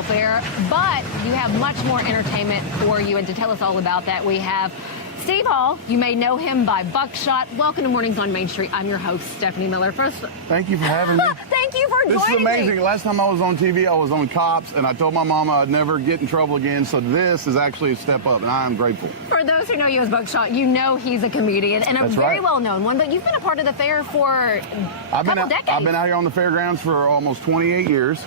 Nashville Fair, but you have much more entertainment for you. And to tell us all about that, we have Steve Hall. You may know him by Buckshot. Welcome to Mornings on Main Street. I'm your host, Stephanie Miller. First, thank you for having me. Thank you for joining me. This is amazing. Last time I was on TV, I was on Cops, and I told my mama I'd never get in trouble again. So this is actually a step up, and I am grateful. For those who know you as Buckshot, you know he's a comedian, and a very well-known one. But you've been a part of the fair for a couple decades. I've been out here on the fairgrounds for almost 28 years.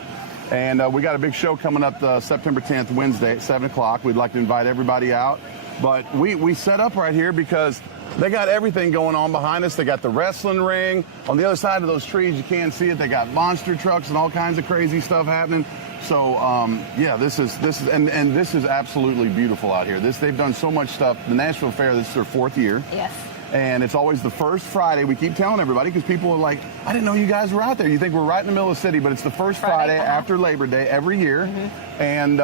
And we got a big show coming up September 10th, Wednesday at 7 o'clock. We'd like to invite everybody out. But we set up right here because they got everything going on behind us. They got the wrestling ring. On the other side of those trees, you can't see it. They got monster trucks and all kinds of crazy stuff happening. So, yeah, this is absolutely beautiful out here. They've done so much stuff. The Nashville Fair, this is their 4th year. Yes. And it's always the first Friday. We keep telling everybody because people are like, I didn't know you guys were out there. You think we're right in the middle of the city, but it's the first Friday after Labor Day every year. And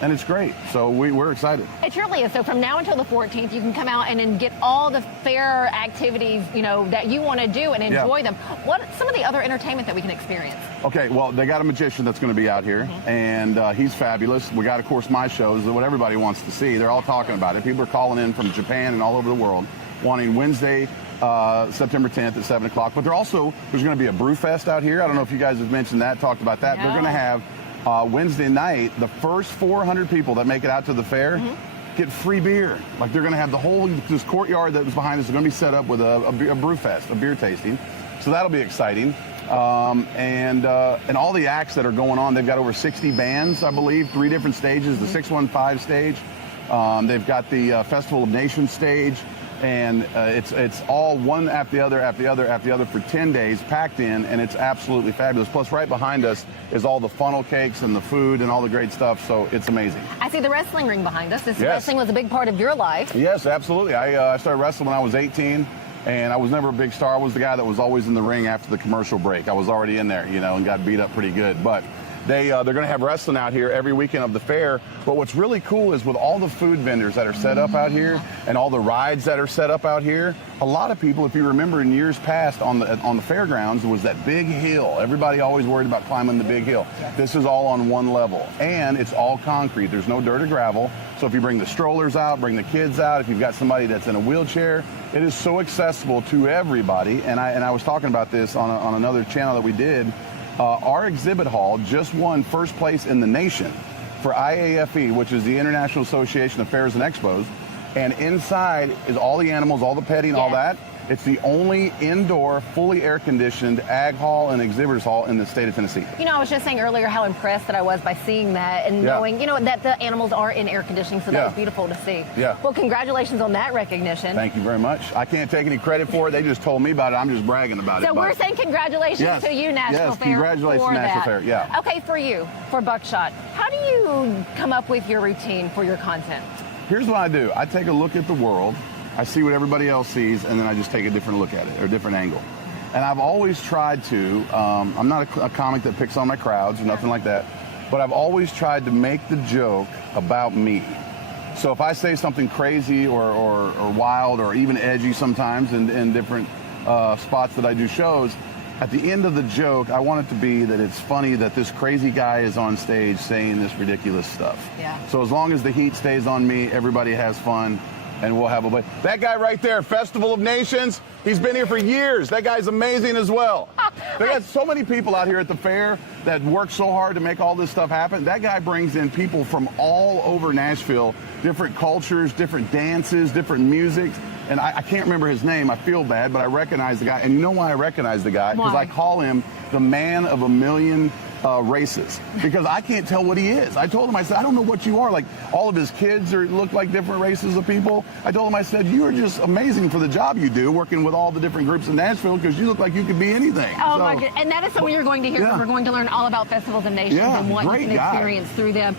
it's great. So we're excited. It really is. So from now until the 14th, you can come out and then get all the fair activities, you know, that you want to do and enjoy them. What some of the other entertainment that we can experience? Okay, well, they got a magician that's going to be out here, and he's fabulous. We got, of course, my shows, what everybody wants to see. They're all talking about it. People are calling in from Japan and all over the world, wanting Wednesday, September 10th at 7 o'clock. But there's going to be a brew fest out here. I don't know if you guys have mentioned that, talked about that. No. They're going to have Wednesday night, the first 400 people that make it out to the fair get free beer. Like they're going to have this courtyard that was behind us is going to be set up with a brew fest, a beer tasting. So that'll be exciting. And all the acts that are going on, they've got over 60 bands, I believe, 3 different stages, the 615 stage. They've got the Festival of Nations stage. And it's all one after the other for 10 days, packed in, and it's absolutely fabulous. Plus, right behind us is all the funnel cakes and the food and all the great stuff, so it's amazing. I see the wrestling ring behind us. Wrestling was a big part of your life. Yes, absolutely. I started wrestling when I was 18, and I was never a big star. I was the guy that was always in the ring after the commercial break. I was already in there, you know, and got beat up pretty good. But they're going to have wrestling out here every weekend of the fair. But what's really cool is with all the food vendors that are set up out here and all the rides that are set up out here, a lot of people, if you remember in years past on the fairgrounds, there was that big hill. Everybody always worried about climbing the big hill. This is all on one level, and it's all concrete. There's no dirt or gravel. So if you bring the strollers out, bring the kids out, if you've got somebody that's in a wheelchair, it is so accessible to everybody. And I was talking about this on another channel that we did. Our exhibit hall just won first place in the nation for IAFE, which is the International Association of Fairs and Expos. And inside is all the animals, all the petting, all that. It's the only indoor, fully air-conditioned ag hall and exhibitors hall in the state of Tennessee. You know, I was just saying earlier how impressed that I was by seeing that and knowing, you know, that the animals are in air conditioning, so that was beautiful to see. Yeah. Well, congratulations on that recognition. Thank you very much. I can't take any credit for it. They just told me about it. I'm just bragging about it. So we're saying congratulations to you, Nashville Fair. Congratulations, Nashville Fair. Yeah. Okay, for you, for Buckshot, how do you come up with your routine for your content? Here's what I do. I take a look at the world. I see what everybody else sees, and then I just take a different look at it, or a different angle. And I've always tried to, I'm not a comic that picks on my crowds or nothing like that, but I've always tried to make the joke about me. So if I say something crazy or wild or even edgy sometimes in different spots that I do shows, at the end of the joke, I want it to be that it's funny that this crazy guy is on stage saying this ridiculous stuff. Yeah. So as long as the heat stays on me, everybody has fun. And we'll have that guy right there, Festival of Nations. He's been here for years. That guy's amazing as well. They got so many people out here at the fair that work so hard to make all this stuff happen. That guy brings in people from all over Nashville, different cultures, different dances, different music. And I can't remember his name. I feel bad, but I recognize the guy. And you know why I recognize the guy? Because I call him the man of a million races, because I can't tell what he is. I told him, I said, I don't know what you are. Like, all of his kids look like different races of people. I told him, I said, you are just amazing for the job you do, working with all the different groups in Nashville, because you look like you could be anything. Oh, my goodness. And that is something you're going to hear, because we're going to learn all about Festivals of Nations and what you can experience through them.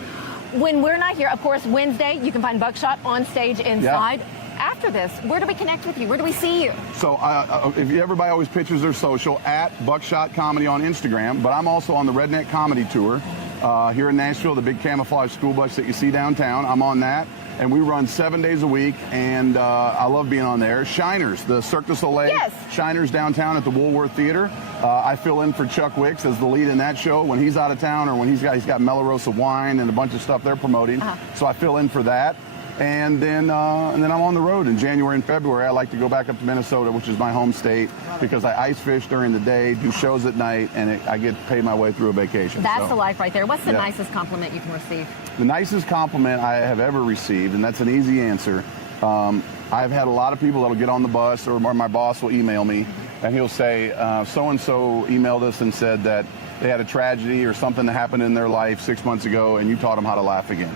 When we're not here, of course, Wednesday, you can find Buckshot on stage inside. After this, where do we connect with you? Where do we see you? So everybody always pictures their social at Buckshot Comedy on Instagram, but I'm also on the Redneck Comedy Tour here in Nashville, the big camouflage school bus that you see downtown. I'm on that. and we run 7 days a week, and I love being on there. Shiners, the Cirque du Soleil. Yes. Shiners downtown at the Woolworth Theater. I fill in for Chuck Wicks as the lead in that show when he's out of town, or when he's got Melorosa wine and a bunch of stuff they're promoting. So I fill in for that. And then I'm on the road in January and February. I like to go back up to Minnesota, which is my home state, because I ice fish during the day, do shows at night, and I get paid my way through a vacation. That's the life right there. What's the nicest compliment you can receive? The nicest compliment I have ever received, and that's an easy answer. I've had a lot of people that'll get on the bus, or my boss will email me, and he'll say, so-and-so emailed us and said that they had a tragedy or something that happened in their life 6 months ago, and you taught them how to laugh again.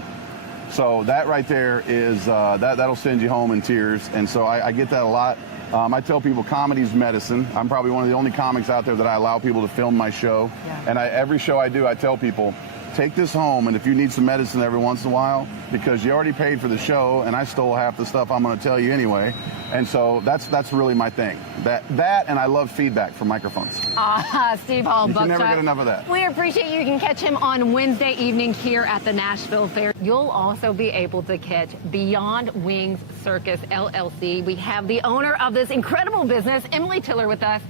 So that right there is, that'll send you home in tears. And so I get that a lot. I tell people comedy's medicine. I'm probably one of the only comics out there that I allow people to film my show. And every show I do, I tell people, take this home, and if you need some medicine every once in a while, because you already paid for the show, and I stole half the stuff I'm going to tell you anyway. And so that's really my thing. That and I love feedback from microphones. Steve Hall, You Buckshot. can never get enough of that. We appreciate you. You can catch him on Wednesday evening here at the Nashville Fair. You'll also be able to catch Beyond Wings Circus LLC. We have the owner of this incredible business, Emily Tiller, with us.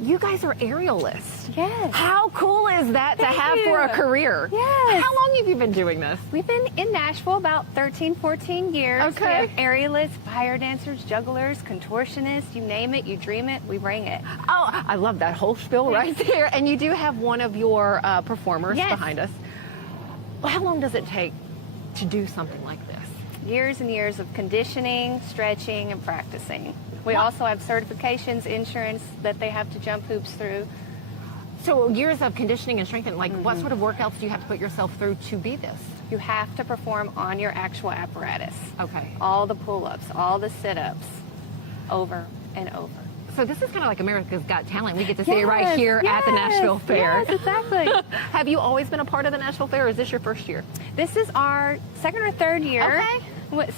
You guys are aerialists. Yes. How cool is that to have for a career? Yes. How long have you been doing this? We've been in Nashville about 13, 14 years. Okay. We have aerialists, fire dancers, jugglers, contortionists, you name it, you dream it, we bring it. Oh, I love that whole spiel right there. And you do have one of your performers behind us. Well, how long does it take to do something like this? Years and years of conditioning, stretching, and practicing. We also have certifications, insurance that they have to jump hoops through. So years of conditioning and strengthening, like what sort of workouts do you have to put yourself through to be this? You have to perform on your actual apparatus. Okay. All the pull-ups, all the sit-ups, over and over. So this is kind of like America's Got Talent. We get to see it right here at the Nashville Fair. Yes, exactly. Have you always been a part of the Nashville Fair, or is this your first year? This is our second or third year. Okay.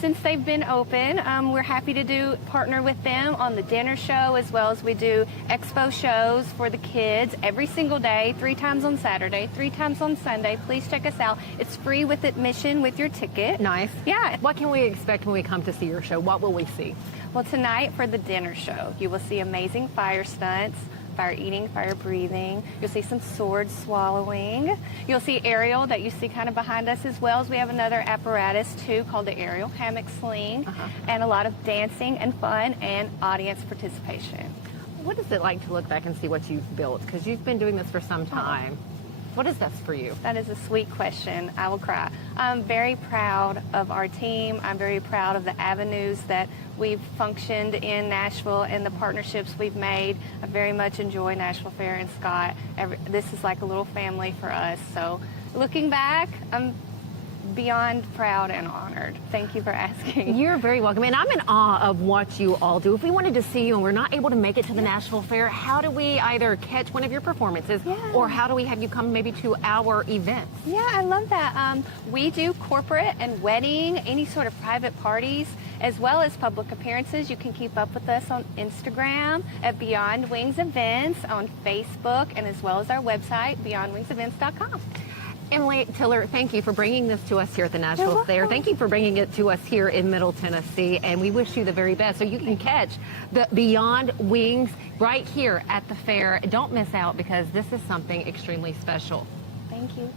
Since they've been open, we're happy to partner with them on the dinner show, as well as we do expo shows for the kids every single day, 3 times on Saturday, 3 times on Sunday. Please check us out. It's free with admission with your ticket. Nice. Yeah. What can we expect when we come to see your show? What will we see? Well, tonight for the dinner show, you will see amazing fire stunts, fire eating, fire breathing. You'll see some sword swallowing. You'll see aerial that you see kind of behind us, as well as we have another apparatus too called the aerial hammock sling, and a lot of dancing and fun and audience participation. What is it like to look back and see what you've built? Because you've been doing this for some time. What is this for you? That is a sweet question. I will cry. I'm very proud of our team. I'm very proud of the avenues that we've functioned in Nashville and the partnerships we've made. I very much enjoy Nashville Fair and Scott. This is like a little family for us. So looking back, I'm beyond proud and honored. Thank you for asking. You're very welcome. And I'm in awe of what you all do. If we wanted to see you and we're not able to make it to the Nashville Fair, how do we either catch one of your performances or how do we have you come maybe to our events? Yeah, I love that. We do corporate and wedding, any sort of private parties, as well as public appearances. You can keep up with us on Instagram at Beyond Wings Events, on Facebook, and as well as our website, beyondwingsevents.com. Emily Tiller, thank you for bringing this to us here at the Nashville Fair. Thank you for bringing it to us here in Middle Tennessee, and we wish you the very best. So you can catch the Beyond Wings right here at the fair. Don't miss out, because this is something extremely special. Thank you.